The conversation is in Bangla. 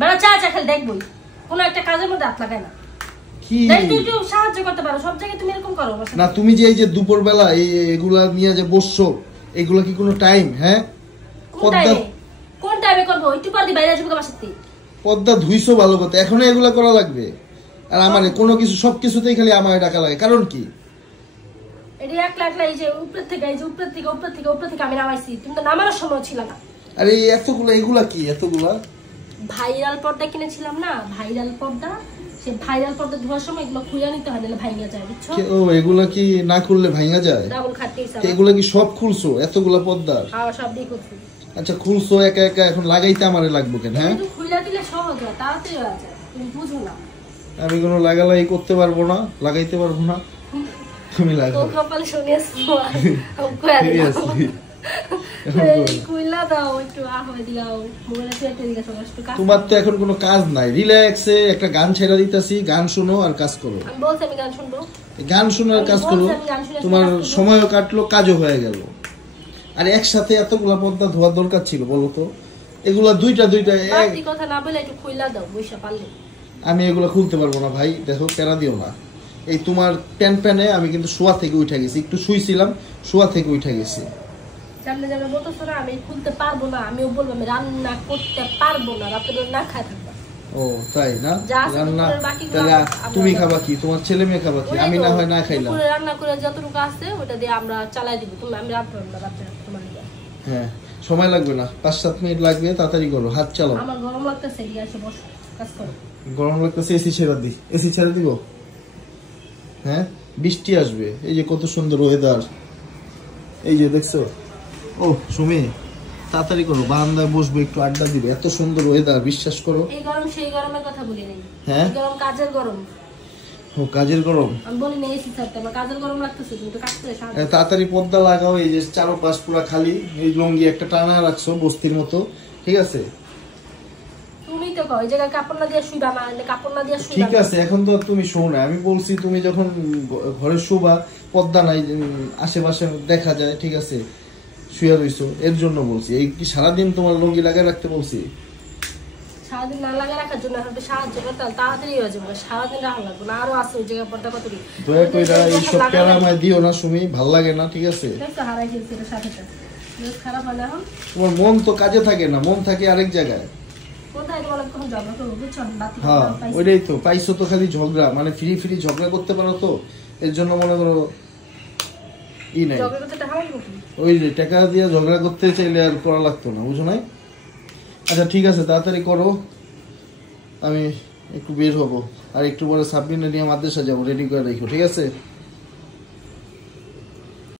বেলা চা চা খেলে দেখবই, কোনো একটা কাজের মধ্যে হাত লাগায় না। কি তুই সাহায্য করতে পারো, সব জায়গায় তুমি এরকম করো না? তুমি যে এই যে দুপুর বেলা এগুলা নিয়ে যে বসছো, এগুলা কি কোনো টাইম? হ্যাঁ, কোন টাইমে করবো? একটু পর দি বাইরে আসবো বাসার থেকে। পদ্মা ধুইছো ভালো কথা, এখনো এগুলা করা লাগবে? আর আমার কোনো কিছু সবকিছুতেই খালি আমায় ডাকা লাগে, কারণ কি? এটি একলা একলা এই যে উপর থেকে আমি নামাইছি, তুমি তো নামানোর সময় ছিল না। আরে এতগুলা, এগুলা কি এতগুলা? ভাইরাল পর্দা কিনেছিলাম না, ভাইরাল পর্দা, সে ভাইরাল পর্দা ধোয়ার সময় এগুলো খুলে নিতে হয়, নাহলে ভাঙা যায়, বুঝছো? ও, এগুলা কি না খুললে ভাঙা যায়? ডাবল খাটতেইছ। এগুলা কি সব খুলছো এতগুলা পর্দা? হ্যাঁ, সব দিয়ে খুলছি। আচ্ছা, খুলছো একা একা, এখন লাগাইতে আমারে লাগবে কেন? হ্যাঁ, কিন্তু খুলে দিলে সহজ হয়, তাড়াতাড়ি হয়ে যায়, তুমি বুঝো না। আমি কোনো লাগালাই করতে পারবো না, লাগাইতে পারবো না। তুমি লাগাও। তো কপালে শুনেছো আমি কইয়া দিলাম, কইলা দাও একটু আহয় দিও, মোবাইলে পেটে দিকে সব একটু কাজ। তোমার তো এখন কোনো কাজ নাই, রিল্যাক্সে একটা গান ছেড়ে দিতেছি, গান শুনো আর কাজ করো। আমি বলছি আমি গান শুনবো, গান শোনো আর কাজ করো, তোমার সময়ও কাটলো, কাজও হয়ে গেল। আর একসাথে এতগুলা পর্দা ধোয়ার দরকার ছিল বলো তো? এগুলা দুইটা বাড়তি কথা না বলে একটু খুইলা দাও বইসা পারলে। আমি এগুলা খুলতে পারবো না ভাই, দেখো প্যারা দিও না। এই তোমার প্যানে আমি কিন্তু শোয়া থেকে উঠে গেছি, একটু শুইছিলাম, শোয়া থেকে উঠে গেছি। সামনে যাবে বলতেছো না আমি খুলতে পারবো না, আমিও বলবো আমি রান্না করতে পারবো না, রাতে না খাই থাকবো। ও তাই না? রান্না তাহলে তুমি খাবা কি, তোমার ছেলে মেয়ে খাবা কি? আমি না হয় না খাইলাম। রান্না করে যতটুকু আছে ওটা দিয়ে আমরা চালাই দিব, তুমি আমি রাত করব না, রাতে তোমার নিয়ে। হ্যাঁ, সময় লাগবে না, 5-7 মিনিট লাগবে, তাড়াতাড়ি করো, হাত চালাও। আমার গরম লাগতেছে, এদিকে এসে বসো, কাজ করো। গরম লাগতেছে, এসি ছেড়ে দিই। এসি ছেড়ে দিব? হ্যাঁ, বৃষ্টি আসবে, এই যে কত সুন্দর ওয়েদার, এই যে দেখছো। ও সুমি, তাড়াতাড়ি করো, বারান্দায় বসবো, একটু আড্ডা দিবে, এত সুন্দর ওয়েদার, বিশ্বাস করো। এই গরম সেই গরমের কথা বলি নাই। হ্যাঁ, গরম কাজের গরম। ও কাজের গরম? আমি বলি না এসি ছাড়তে, আমার কাজের গরম লাগতেছে, তুমি তো কাজ করে সাহায্য। তাড়াতাড়ি পর্দা লাগাও, এই যে চারপাশ পুরা খালি, এই লঙ্গি একটা টানা রাখছো বস্তির মতো, ঠিক আছে? তুমি তো কই জায়গা কাপড় না দিয়ে শুইবা না, এনে কাপড় না দিয়ে শুইবা। ঠিক আছে, এখন তো তুমি শোনো না, আমি বলছি তুমি যখন ঘরে শুবা, পর্দা নাই, আশেপাশে দেখা যায়, ঠিক আছে, শুয়ে রইছো, এর জন্য বলছি। এই কি সারাদিন তোমার লুঙ্গি লাগায় রাখতে বলছি? সারাদিন না লাগায় রাখার জন্য এখন সাহায্য করতে তাড়াতাড়ি হয়ে যাবে, সারাদিন রাখা লাগবে না, আরো আছে ওই জায়গা পর্দা কতটি। দয়া করে এইসব প্যারামায় দিও না সুমি, ভাল লাগে না, ঠিক আছে? হারাই ফেলছি এটা সাথে খারাপ হলে এখন তোমার মন তো কাজে থাকে না, মন থাকে আরেক জায়গায়। হ্যাঁ, ওইটাই তো পাইছো তো, খালি ঝগড়া, মানে ফ্রি ঝগড়া করতে পারো তো, এর জন্য মনে করো ই নাই। ওই যে টাকা দিয়ে ঝগড়া করতে চাইলে আর করা লাগতো না, বুঝো নাই? আচ্ছা ঠিক আছে, তাড়াতাড়ি করো, আমি একটু বের হবো, আর একটু পরে সাবরিনা নিয়ে মাদ্রাসা যাবো, রেডি করে রাখো, ঠিক আছে?